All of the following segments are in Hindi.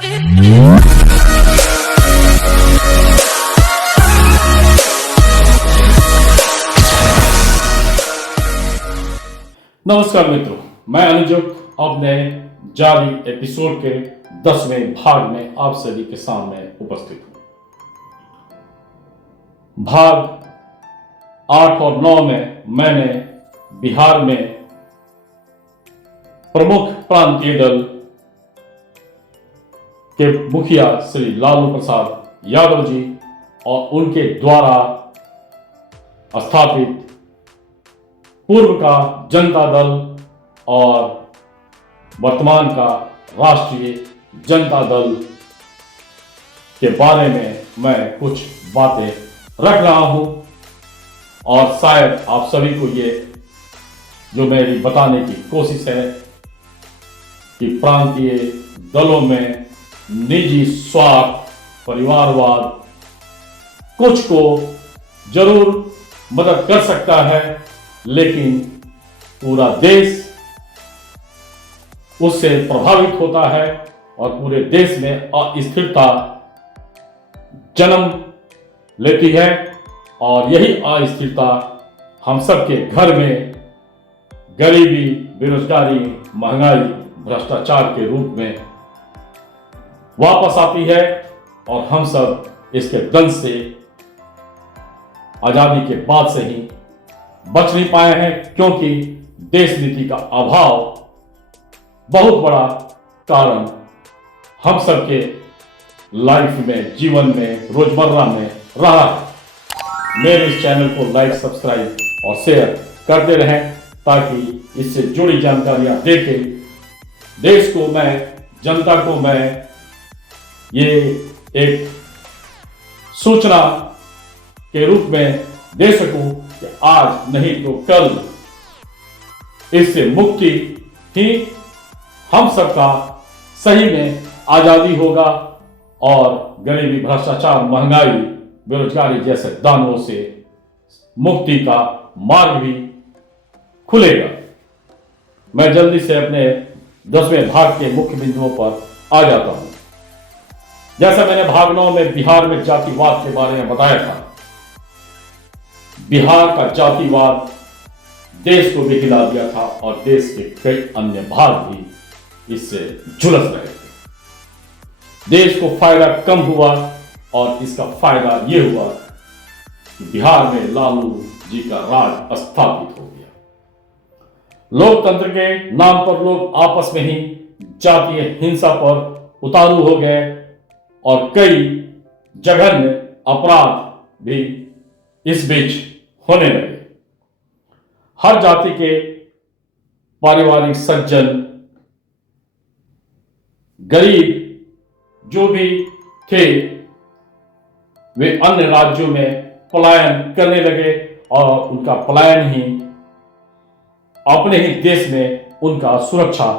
नमस्कार मित्रों, मैं अनुज अपने जारी एपिसोड के 10वें भाग में आप सभी के सामने उपस्थित हूं। भाग 8 और 9 में मैंने बिहार में प्रमुख प्रांतीय दल के मुखिया श्री लालू प्रसाद यादव जी और उनके द्वारा स्थापित पूर्व का जनता दल और वर्तमान का राष्ट्रीय जनता दल के बारे में मैं कुछ बातें रख रहा हूं और शायद आप सभी को ये जो मेरी बताने की कोशिश है कि प्रांतीय दलों में निजी स्वार्थ, परिवारवाद कुछ को जरूर मदद कर सकता है, लेकिन पूरा देश उससे प्रभावित होता है और पूरे देश में अस्थिरता जन्म लेती है और यही अस्थिरता हम सबके घर में गरीबी, बेरोजगारी, महंगाई, भ्रष्टाचार के रूप में वापस आती है और हम सब इसके दंश से आजादी के बाद से ही बच नहीं पाए हैं, क्योंकि देश नीति का अभाव बहुत बड़ा कारण हम सबके लाइफ में, जीवन में, रोजमर्रा में रहा है। मेरे इस चैनल को लाइक, सब्सक्राइब और शेयर करते रहें ताकि इससे जुड़ी जानकारियां देके देश को मैं, जनता को मैं ये एक सूचना के रूप में दे सकूं कि आज नहीं तो कल इससे मुक्ति ही हम सबका सही में आजादी होगा और गरीबी, भ्रष्टाचार, महंगाई, बेरोजगारी जैसे दानवों से मुक्ति का मार्ग भी खुलेगा। मैं जल्दी से अपने 10वें भाग के मुख्य बिंदुओं पर आ जाता हूं। जैसा मैंने भाग 9 में बिहार में जातिवाद के बारे में बताया था, बिहार का जातिवाद देश को भी हिला दिया था और देश के कई अन्य भाग भी इससे झुलस रहे थे। देश को फायदा कम हुआ और इसका फायदा यह हुआ कि बिहार में लालू जी का राज स्थापित हो गया। लोकतंत्र के नाम पर लोग आपस में ही जातीय हिंसा पर उतारू हो गए और कई जघन्य अपराध भी इस बीच होने लगे। हर जाति के पारिवारिक सज्जन, गरीब जो भी थे, वे अन्य राज्यों में पलायन करने लगे और उनका पलायन ही अपने ही देश में उनका सुरक्षा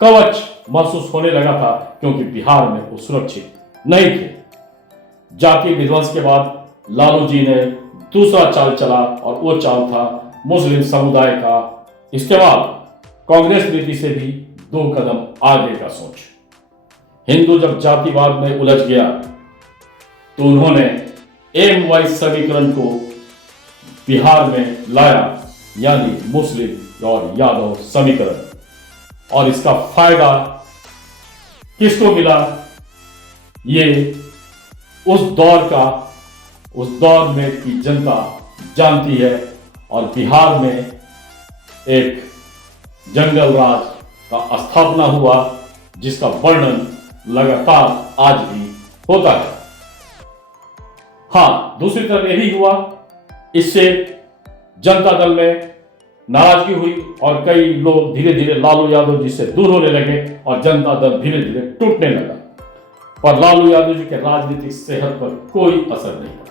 कवच महसूस होने लगा था, क्योंकि बिहार में वो सुरक्षित नहीं थे। जातीय विध्वंस के बाद लालू जी ने दूसरा चाल चला और वो चाल था मुस्लिम समुदाय का इस्तेमाल। कांग्रेस नीति से भी 2 कदम आगे का सोच। हिंदू जब जातिवाद में उलझ गया तो उन्होंने एम-वाई समीकरण को बिहार में लाया, यानी मुस्लिम और यादव समीकरण। और इसका फायदा किसको मिला, ये उस दौर में की जनता जानती है। और बिहार में एक जंगल राज का स्थापना हुआ, जिसका वर्णन लगातार आज भी होता है। हां, दूसरी तरफ यह भी हुआ, इससे जनता दल में नाराजगी हुई और कई लोग धीरे धीरे लालू यादव जी से दूर होने लगे और जनता दल धीरे धीरे टूटने लगा। पर लालू यादव जी के राजनीतिक सेहत पर कोई असर नहीं पड़ा।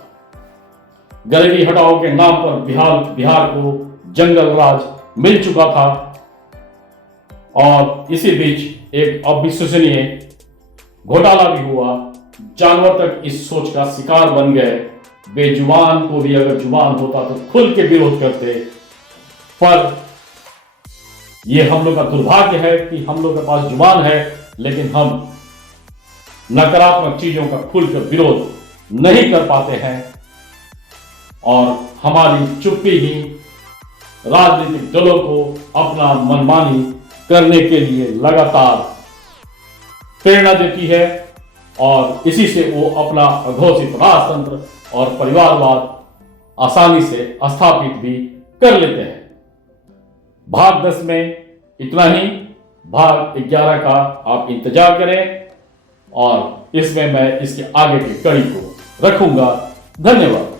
गरीबी हटाओ के नाम पर बिहार को जंगल राज मिल चुका था और इसी बीच एक अविश्वसनीय घोटाला भी हुआ। जानवर तक इस सोच का शिकार बन गए। बेजुबान को भी अगर जुबान होता तो खुल के विरोध करते, पर यह हम लोग का दुर्भाग्य है कि हम लोग के पास जुबान है, लेकिन हम नकारात्मक चीजों का खुलकर विरोध नहीं कर पाते हैं और हमारी चुप्पी ही राजनीतिक दलों को अपना मनमानी करने के लिए लगातार प्रेरणा देती है और इसी से वो अपना अघोषित राजतंत्र और परिवारवाद आसानी से स्थापित भी कर लेते हैं। भाग 10 में इतना ही। भाग 11 का आप इंतजार करें और इसमें मैं इसके आगे की कड़ी को रखूंगा। धन्यवाद।